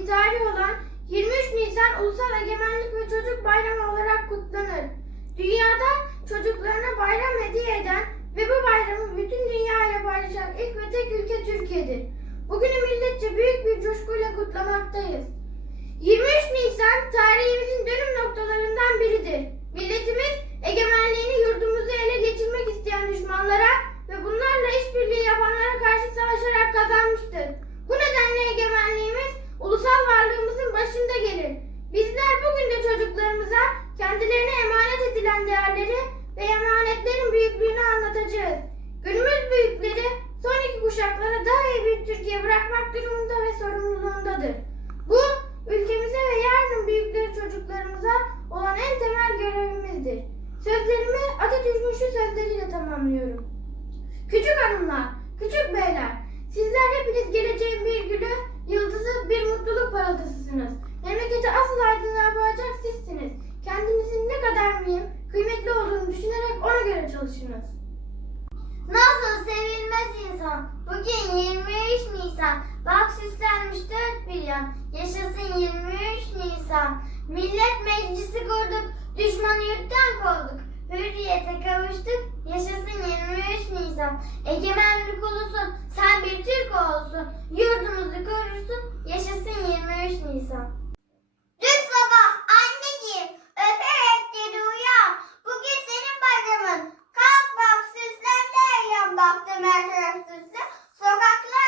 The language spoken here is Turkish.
idari olan 23 Nisan Ulusal Egemenlik ve Çocuk Bayramı olarak kutlanır. Dünyada çocuklarına bayram hediye eden ve bu bayramı bütün dünyayla paylaşan ilk ve tek ülke Türkiye'dir. Bugünü milletçe büyük bir coşkuyla kutlamaktayız. 23 Nisan tarihimizin dönüm noktalarından biridir. Milletimiz egemenliğini yurdumuzu ele geçirmek isteyen düşmanlara ve bunlarla işbirliği yapanlara karşı savaşarak kazanmıştır. Bu nedenle egemenliği ulusal varlığımızın başında gelir. Bizler bugün de çocuklarımıza kendilerine emanet edilen değerleri ve emanetlerin büyüklüğünü anlatacağız. Günümüz büyükleri sonraki kuşaklara daha iyi bir Türkiye bırakmak durumunda ve sorumluluğundadır. Bu ülkemize ve yarının büyükleri çocuklarımıza olan en temel görevimizdir. Sözlerimi Atatürk'ün şu sözleriyle tamamlıyorum. Küçük hanımlar, küçük beyler, düşünerek ona göre çalışınız. Nasıl sevilmez insan? Bugün 23 Nisan. Bak süslenmiş dört bir yan. Yaşasın 23 Nisan. Millet meclisi kurduk. Düşmanı yurttan kovduk. Hürriyete kavuştuk. Yaşasın 23 Nisan. Egemenlik ulusun. Sen bir Türk olsun. Yurdumuzu korursun. Yaşasın 23 Nisan. görmeye çalıştırsın. Sokaklar